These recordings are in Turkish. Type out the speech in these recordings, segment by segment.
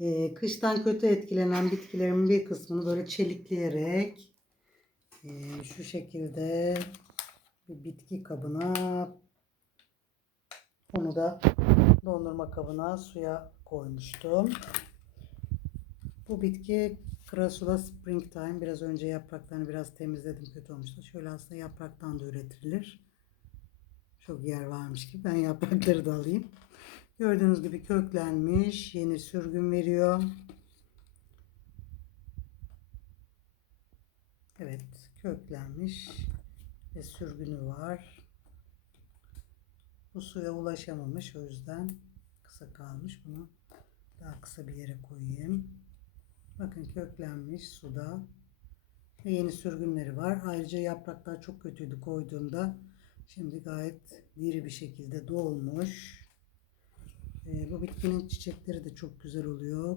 Ee, kıştan kötü etkilenen bitkilerimin bir kısmını böyle çelikleyerek ee, şu şekilde bir bitki kabına onu da dondurma kabına suya koymuştum. Bu bitki Crassula springtime. Biraz önce yapraklarını biraz temizledim. Kötü olmuştu. Şöyle aslında yapraktan da üretilir. Çok yer varmış gibi. Ben yaprakları da alayım. Gördüğünüz gibi köklenmiş. Yeni sürgün veriyor. Evet. Köklenmiş. Ve sürgünü var. Bu suya ulaşamamış. O yüzden kısa kalmış. Bunu daha kısa bir yere koyayım. Bakın köklenmiş suda. Ve yeni sürgünleri var. Ayrıca yapraklar çok kötüydü koyduğumda. Şimdi gayet diri bir şekilde dolmuş. Ee, bu bitkinin çiçekleri de çok güzel oluyor.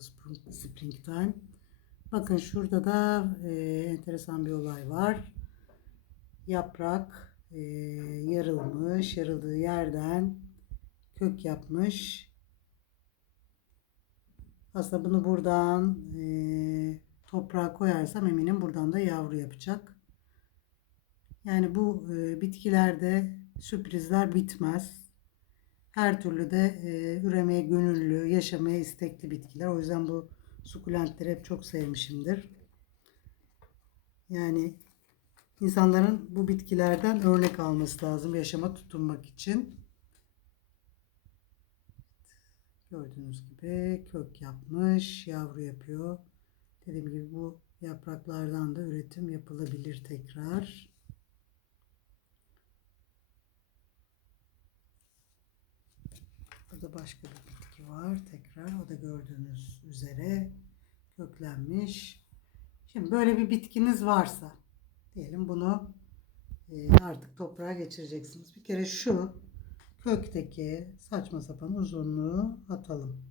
Spring- springtime. Bakın şurada da e, enteresan bir olay var. Yaprak e, yarılmış. Yarıldığı yerden kök yapmış. Aslında bunu buradan e, toprağa koyarsam eminim buradan da yavru yapacak. Yani bu e, bitkilerde sürprizler bitmez. Her türlü de e, üremeye gönüllü, yaşamaya istekli bitkiler. O yüzden bu sukulentleri hep çok sevmişimdir. Yani insanların bu bitkilerden örnek alması lazım yaşama tutunmak için. Gördüğünüz gibi kök yapmış, yavru yapıyor. Dediğim gibi bu yapraklardan da üretim yapılabilir tekrar. Burada başka bir bitki var tekrar. O da gördüğünüz üzere köklenmiş. Şimdi böyle bir bitkiniz varsa diyelim bunu e, artık toprağa geçireceksiniz. Bir kere şu kökteki saçma sapan uzunluğu atalım.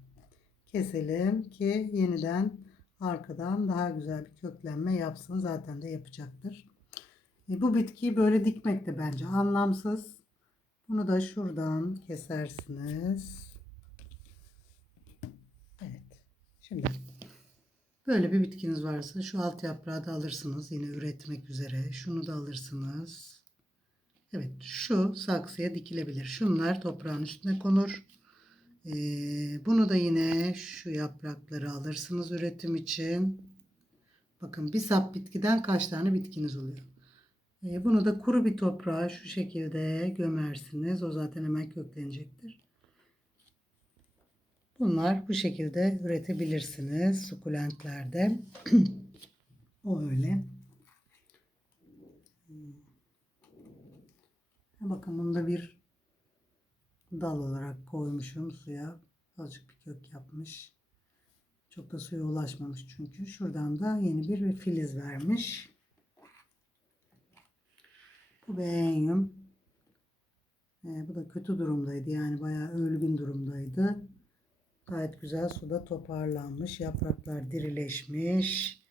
Keselim ki yeniden arkadan daha güzel bir köklenme yapsın. Zaten de yapacaktır. E, bu bitkiyi böyle dikmek de bence anlamsız. Bunu da şuradan kesersiniz. Evet. Şimdi böyle bir bitkiniz varsa şu alt yaprağı da alırsınız. Yine üretmek üzere. Şunu da alırsınız. Evet şu saksıya dikilebilir. Şunlar toprağın üstüne konur. Ee, bunu da yine şu yaprakları alırsınız üretim için. Bakın bir sap bitkiden kaç tane bitkiniz oluyor. Ee, bunu da kuru bir toprağa şu şekilde gömersiniz. O zaten hemen köklenecektir. Bunlar bu şekilde üretebilirsiniz sukulentlerde. o öyle. Bakın bunda bir dal olarak koymuşum suya. Azıcık bir kök yapmış. Çok da suya ulaşmamış çünkü. Şuradan da yeni bir filiz vermiş. Bu beğenyum. Ee, bu da kötü durumdaydı. Yani bayağı ölgün durumdaydı. Gayet güzel suda toparlanmış. Yapraklar dirileşmiş.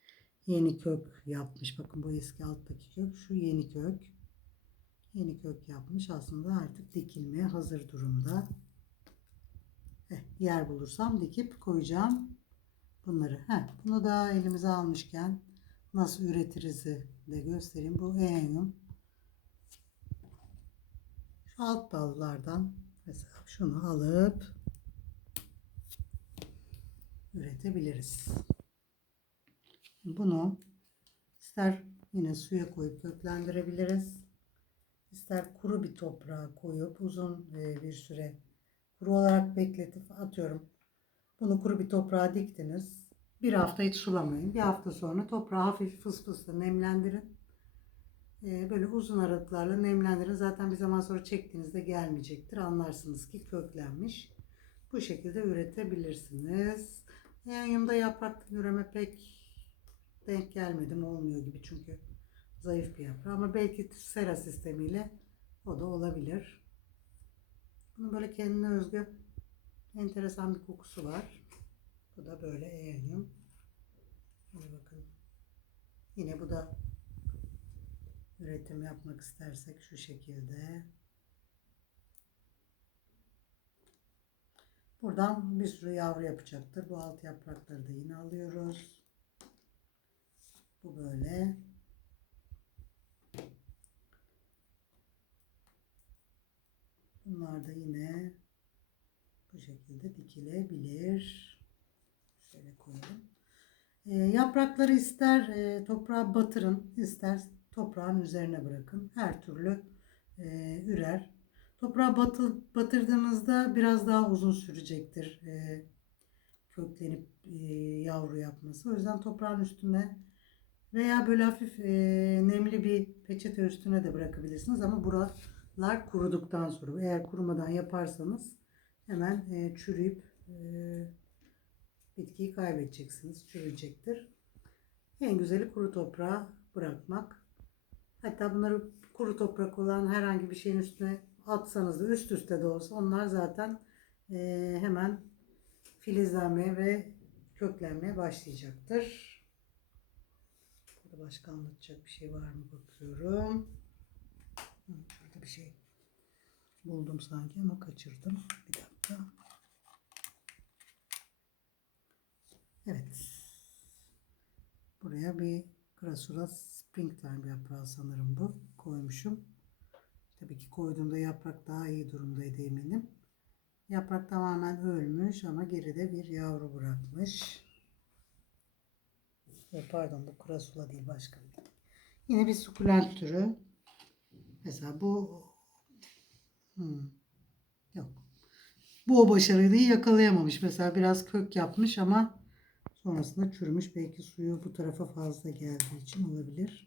Yeni kök yapmış. Bakın bu eski alttaki kök. Şu yeni kök. Yeni kök yapmış. Aslında artık dikilmeye hazır durumda. Eh, yer bulursam dikip koyacağım bunları. Heh, bunu da elimize almışken nasıl üretiriz'i de göstereyim. Bu enyum. Alt dallardan mesela şunu alıp üretebiliriz. Bunu ister yine suya koyup köklendirebiliriz. İster kuru bir toprağa koyup uzun bir süre kuru olarak bekletip atıyorum. Bunu kuru bir toprağa diktiniz. Bir hafta hiç sulamayın. Bir hafta sonra toprağı hafif fıs fısla nemlendirin. E, Böyle uzun aralıklarla nemlendirin. Zaten bir zaman sonra çektiğinizde gelmeyecektir. Anlarsınız ki köklenmiş. Bu şekilde üretebilirsiniz. Yanyumda yapraktan üreme pek denk gelmedim. Olmuyor gibi çünkü zayıf bir yaprağı ama belki sera sistemiyle o da olabilir. Bunun böyle kendine özgü enteresan bir kokusu var. Bu da böyle eğenyum. Şöyle bakın. Yine bu da üretim yapmak istersek şu şekilde. Buradan bir sürü yavru yapacaktır. Bu alt yaprakları da yine alıyoruz. Bu böyle. Bunlar da yine bu şekilde dikilebilir. Şöyle koyalım. E, yaprakları ister e, toprağa batırın, ister toprağın üzerine bırakın. Her türlü e, ürer. Toprağa batı, batırdığınızda biraz daha uzun sürecektir e, köklenip e, yavru yapması. O yüzden toprağın üstüne veya böyle hafif e, nemli bir peçete üstüne de bırakabilirsiniz. Ama buralar kuruduktan sonra eğer kurumadan yaparsanız hemen e, çürüyüp e, bitkiyi kaybedeceksiniz. Çürüyecektir. En güzeli kuru toprağa bırakmak. Hatta bunları kuru toprak olan herhangi bir şeyin üstüne atsanız da üst üste de olsa onlar zaten e, hemen filizlenmeye ve köklenmeye başlayacaktır. Burada başka anlatacak bir şey var mı bakıyorum. Şurada bir şey buldum sanki ama kaçırdım. Bir dakika. Evet. Buraya bir Crasula Springtime yaprağı sanırım bu. Koymuşum. Tabii ki koyduğumda yaprak daha iyi durumdaydı eminim. Yaprak tamamen ölmüş ama geride bir yavru bırakmış. Pardon bu Crasula değil başka bir. Yine bir sukulent türü. Mesela bu Hmm. Yok. Bu o başarıyı yakalayamamış. Mesela biraz kök yapmış ama sonrasında çürümüş. Belki suyu bu tarafa fazla geldiği için olabilir.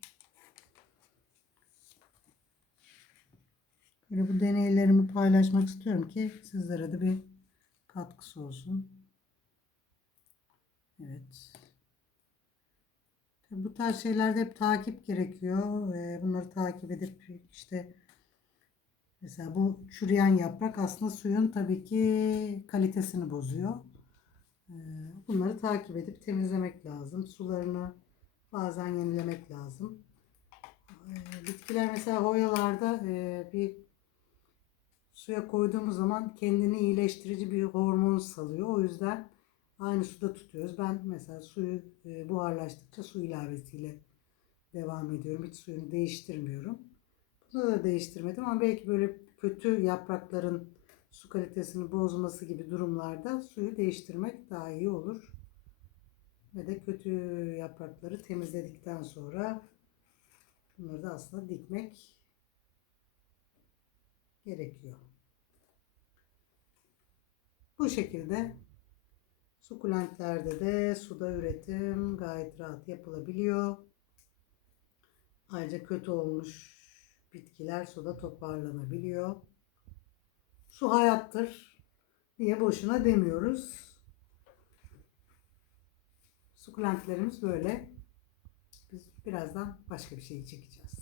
Böyle bu deneylerimi paylaşmak istiyorum ki sizlere de bir katkısı olsun. Evet. Bu tarz şeylerde hep takip gerekiyor. Ee, Bunları takip edip işte Mesela bu çürüyen yaprak aslında suyun tabii ki kalitesini bozuyor. Ee, Bunları takip edip temizlemek lazım. Sularını bazen yenilemek lazım. Ee, Bitkiler mesela hoyalarda e, bir suya koyduğumuz zaman kendini iyileştirici bir hormon salıyor. O yüzden aynı suda tutuyoruz. Ben mesela suyu e, buharlaştıkça su ilavesiyle devam ediyorum. Hiç suyunu değiştirmiyorum. Bunu da değiştirmedim ama belki böyle kötü yaprakların su kalitesini bozması gibi durumlarda suyu değiştirmek daha iyi olur. Ve de kötü yaprakları temizledikten sonra bunları da aslında dikmek gerekiyor. Bu şekilde sukulentlerde de suda üretim gayet rahat yapılabiliyor. Ayrıca kötü olmuş bitkiler suda toparlanabiliyor. Su hayattır diye boşuna demiyoruz. Sukulentlerimiz böyle. Biz birazdan başka bir şey çekeceğiz.